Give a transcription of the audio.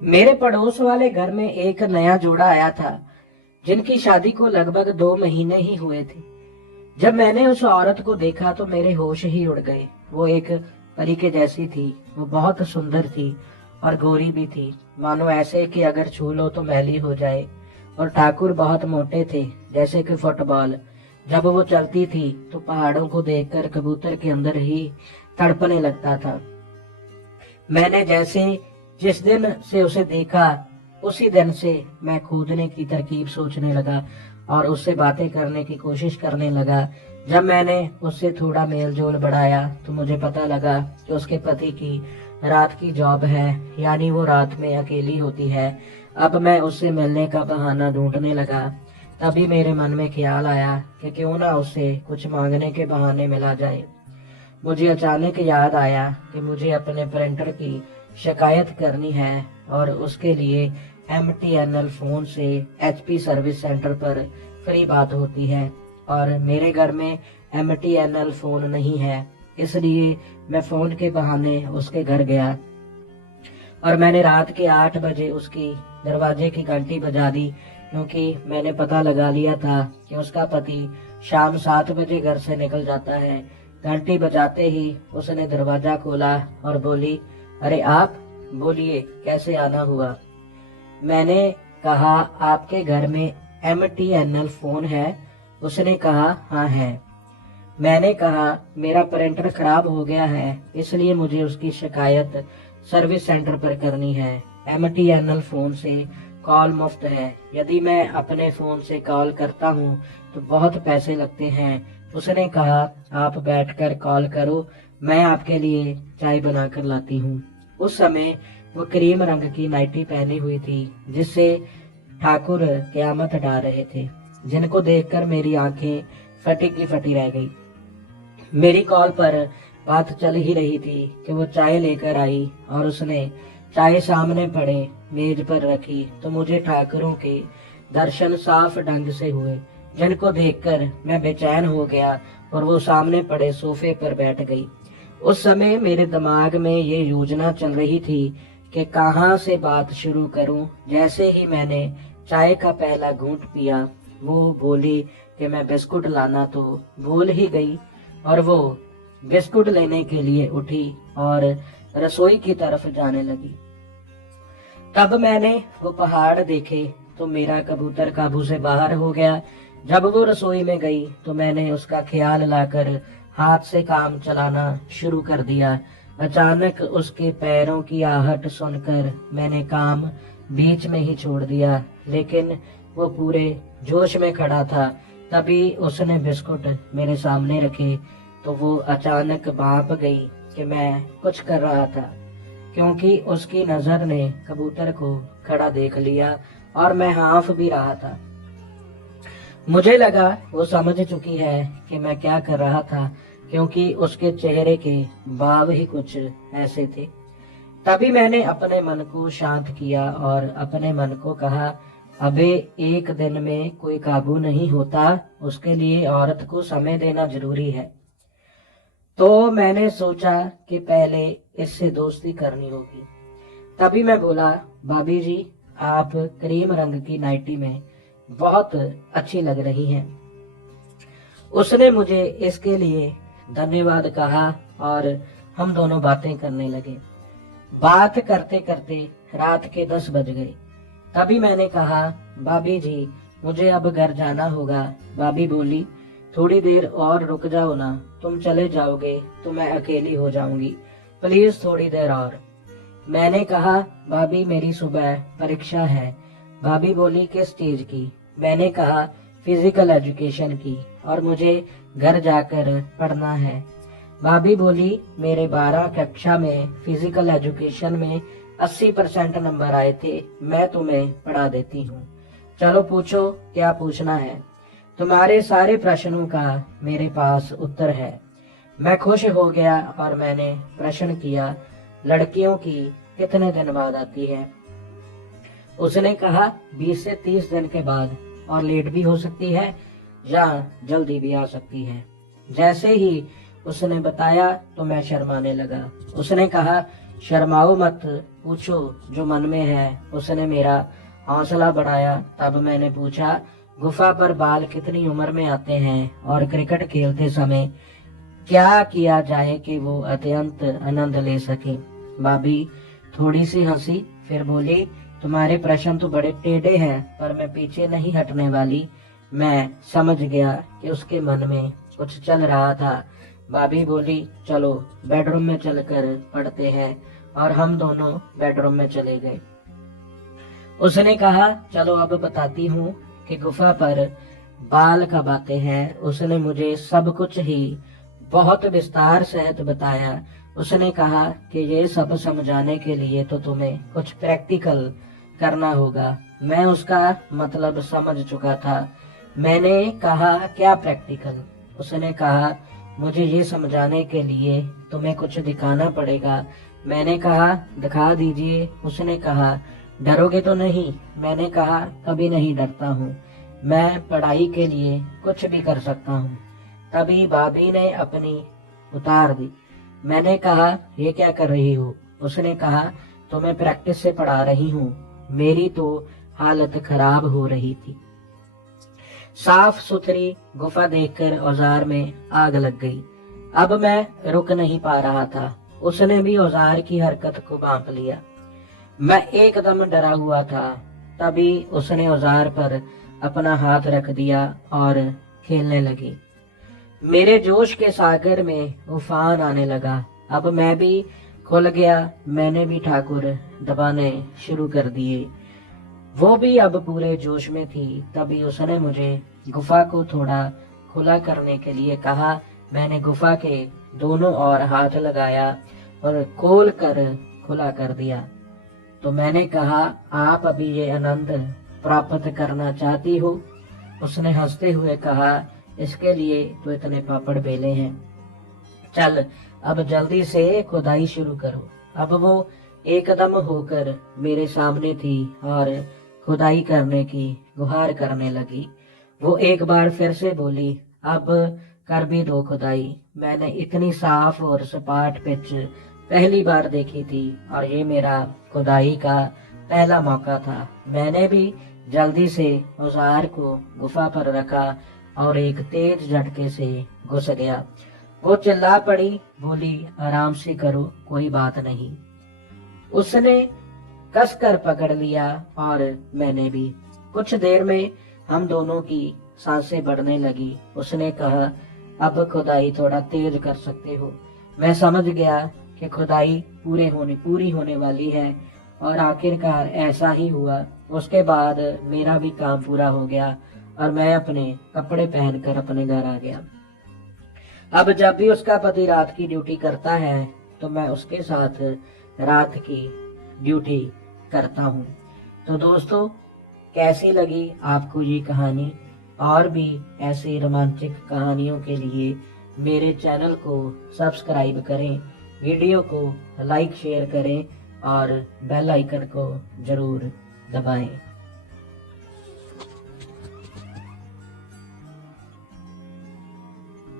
मेरे पड़ोस वाले घर में एक नया जोड़ा आया था जिनकी शादी को लगभग 2 महीने ही हुए थे। जब मैंने उस औरत को देखा तो मेरे होश ही उड़ गए। वो एक परी के जैसी थी। वो बहुत सुंदर थी और गोरी भी थी, मानो ऐसे कि अगर छू लो तो मैली हो जाए। और ठाकुर बहुत मोटे थे, जैसे कि फुटबॉल। जब वो चलती थी तो पहाड़ों को देखकर कबूतर के अंदर ही तड़पने लगता था। मैंने जैसे जिस दिन से उसे देखा उसी दिन से मैं कूदने की तरकीब सोचने लगा और उससे बातें करने की कोशिश करने लगा। जब मैंने उससे थोड़ा मेल जोल बढ़ाया तो मुझे पता लगा कि उसके पति की रात की जॉब है, यानी वो रात में अकेली होती है। अब मैं उससे मिलने का बहाना ढूंढने लगा। तभी मेरे मन में ख्याल आया कि क्यों ना उससे कुछ मांगने के बहाने मिला जाए। मुझे अचानक याद आया कि मुझे अपने प्रिंटर की शिकायत करनी है और उसके लिए MTNL फोन से HP सर्विस सेंटर पर फ्री बात होती है, और मेरे घर में MTNL फोन नहीं है। इसलिए मैं फोन के बहाने उसके घर गया और मैंने रात के 8 बजे उसकी दरवाजे की घंटी बजा दी, क्योंकि मैंने पता लगा लिया था कि उसका पति शाम 7 बजे घर से निकल जाता है। घंटी बजाते ही उसने दरवाजा खोला और बोली, अरे आप, बोलिए कैसे आना हुआ। मैंने कहा, आपके घर में MTNL फोन है? उसने कहा, हाँ है। मैंने कहा, मेरा प्रिंटर खराब हो गया है, इसलिए मुझे उसकी शिकायत सर्विस सेंटर पर करनी है। MTNL फोन से कॉल मुफ्त है। यदि मैं अपने फोन से कॉल करता हूँ तो बहुत पैसे लगते हैं। उसने कहा, आप बैठकर कॉल करो, मैं आपके लिए चाय बनाकर लाती हूँ। उस समय वो क्रीम रंग की नाइटी पहनी हुई थी, जिससे ठाकुर क्यामत ढा रहे थे, जिनको देखकर मेरी आंखें फटी की फटी रह गई। मेरी कॉल पर बात चल ही रही थी कि वो चाय लेकर आई और उसने चाय सामने पड़े मेज पर रखी तो मुझे ठाकुरों के दर्शन साफ ढंग से हुए, जिनको देखकर मैं बेचैन हो गया और वो सामने पड़े सोफे पर बैठ गई। उस समय मेरे दिमाग में ये योजना चल रही थी कि कहाँ से बात शुरू करूं। जैसे ही मैंने चाय का पहला घूंट पिया, वो बोली कि मैं बिस्कुट लाना तो भूल ही गई, और वो बिस्कुट लेने के लिए उठी और रसोई की तरफ जाने लगी। तब मैंने वो पहाड़ देखे तो मेरा कबूतर काबू से बाहर हो गया। जब वो रसोई में गई तो मैंने उसका ख्याल लाकर हाथ से काम चलाना शुरू कर दिया। अचानक उसके पैरों की आहट सुनकर मैंने काम बीच में ही छोड़ दिया, लेकिन वो पूरे जोश में खड़ा था। तभी उसने बिस्कुट मेरे सामने रखे तो वो अचानक भाप गई कि मैं कुछ कर रहा था, क्योंकि उसकी नजर ने कबूतर को खड़ा देख लिया और मैं हाँफ भी रहा था। मुझे लगा वो समझ चुकी है कि मैं क्या कर रहा था, क्योंकि उसके चेहरे के भाव ही कुछ ऐसे थे। तभी मैंने अपने मन को शांत किया और अपने मन को कहा, अबे एक दिन में कोई काबू नहीं होता, उसके लिए औरत को समय देना जरूरी है। तो मैंने सोचा कि पहले इससे दोस्ती करनी होगी। तभी मैं बोला, भाभी जी, आप क्रीम रंग की नाइटी में बहुत अच्छी लग रही हैं। उसने मुझे इसके लिए धन्यवाद कहा और हम दोनों बातें करने लगे। बात करते करते रात के 10 बज गए। तभी मैंने कहा, भाभी जी, मुझे अब घर जाना होगा। भाभी बोली, थोड़ी देर और रुक जाओ ना, तुम चले जाओगे तो मैं अकेली हो जाऊंगी, प्लीज थोड़ी देर और। मैंने कहा, भाभी मेरी सुबह परीक्षा है। भाभी बोली, किस चीज की? मैंने कहा, फिजिकल एजुकेशन की, और मुझे घर जाकर पढ़ना है। भाभी बोली, मेरे 12 कक्षा में फिजिकल एजुकेशन में 80% नंबर आए थे, मैं तुम्हें पढ़ा देती हूँ। चलो पूछो, क्या पूछना है? तुम्हारे सारे प्रश्नों का मेरे पास उत्तर है। मैं खुश हो गया और मैंने प्रश्न किया, लड़कियों की कितने दिन बाद आती है? उसने कहा, 20 से 30 दिन के बाद, और लेट भी हो सकती है या जल्दी भी आ सकती है। जैसे ही उसने बताया तो मैं शर्माने लगा। उसने कहा, शर्माओ मत, पूछो जो मन में है। उसने मेरा हौसला बढ़ाया। तब मैंने पूछा, गुफा पर बाल कितनी उम्र में आते हैं और क्रिकेट खेलते समय क्या किया जाए कि वो अत्यंत आनंद ले सके। भाभी थोड़ी सी हंसी, फिर बोली, तुम्हारे प्रश्न तो बड़े टेढ़े हैं, पर मैं पीछे नहीं हटने वाली। मैं समझ गया कि उसके मन में कुछ चल रहा था। भाभी बोली, चलो बेडरूम में चलकर पढ़ते हैं, और हम दोनों बेडरूम में चले गए। उसने कहा, चलो अब बताती हूँ कि गुफा पर बाल कब आते हैं। उसने मुझे सब कुछ ही बहुत विस्तार सहित बताया। उसने कहा कि ये सब समझाने के लिए तो तुम्हें कुछ प्रैक्टिकल करना होगा। मैं उसका मतलब समझ चुका था। मैंने कहा, क्या प्रैक्टिकल? उसने कहा, मुझे ये समझाने के लिए तुम्हें कुछ दिखाना पड़ेगा। मैंने कहा, दिखा दीजिए। उसने कहा, डरोगे तो नहीं? मैंने कहा, कभी नहीं डरता हूँ, मैं पढ़ाई के लिए कुछ भी कर सकता हूँ। तभी भाभी ने अपनी उतार दी। मैंने कहा, ये क्या कर रही हो? उसने कहा, तुम्हें प्रैक्टिस से पढ़ा रही हूँ। मेरी तो हालत खराब हो रही थी। साफ सुथरी गुफा देखकर औजार में आग लग गई। अब मैं रुक नहीं पा रहा था। उसने भी औजार की हरकत को भांप लिया। मैं एकदम डरा हुआ था। तभी उसने औजार पर अपना हाथ रख दिया और खेलने लगी। मेरे जोश के सागर में उफान आने लगा। अब मैं भी खुल गया। मैंने भी ठाकुर दबाने शुरू कर दिए। वो भी अब पूरे जोश में थी। तभी उसने मुझे गुफा को थोड़ा खुला करने के लिए कहा। मैंने गुफा के दोनों ओर हाथ लगाया और खोल कर खुला कर दिया। तो मैंने कहा, आप अभी ये आनंद प्राप्त करना चाहती हो? उसने हंसते हुए कहा, इसके लिए तो इतने पापड़ बेले हैं। चल अब जल्दी से खुदाई शुरू करो। अब वो एकदम होकर मेरे सामने थी और खुदाई करने की गुहार करने लगी। वो एक बार फिर से बोली, अब कर भी दो खुदाई। मैंने इतनी साफ और सपाट पिच पहली बार देखी थी और ये मेरा खुदाई का पहला मौका था। मैंने भी जल्दी से औजार को गुफा पर रखा और एक तेज झटके से घुस गया। वो चिल्ला पड़ी, बोली, आराम से करो, कोई बात नहीं। उसने कसकर पकड़ लिया और मैंने भी। कुछ देर में हम दोनों की सांसें बढ़ने लगी। उसने कहा, अब खुदाई थोड़ा तेज कर सकते हो। मैं समझ गया कि खुदाई पूरी होने वाली है और आखिरकार ऐसा ही हुआ। उसके बाद मेरा भी काम पूरा हो गया और मैं अपने कपड़े पहनकर अपने घर आ गया। अब जब भी उसका पति रात की ड्यूटी करता है तो मैं उसके साथ रात की ड्यूटी करता हूँ। तो दोस्तों, कैसी लगी आपको ये कहानी? और भी ऐसी रोमांचक कहानियों के लिए मेरे चैनल को सब्सक्राइब करें, वीडियो को लाइक शेयर करें और बेल आइकन को जरूर दबाएं।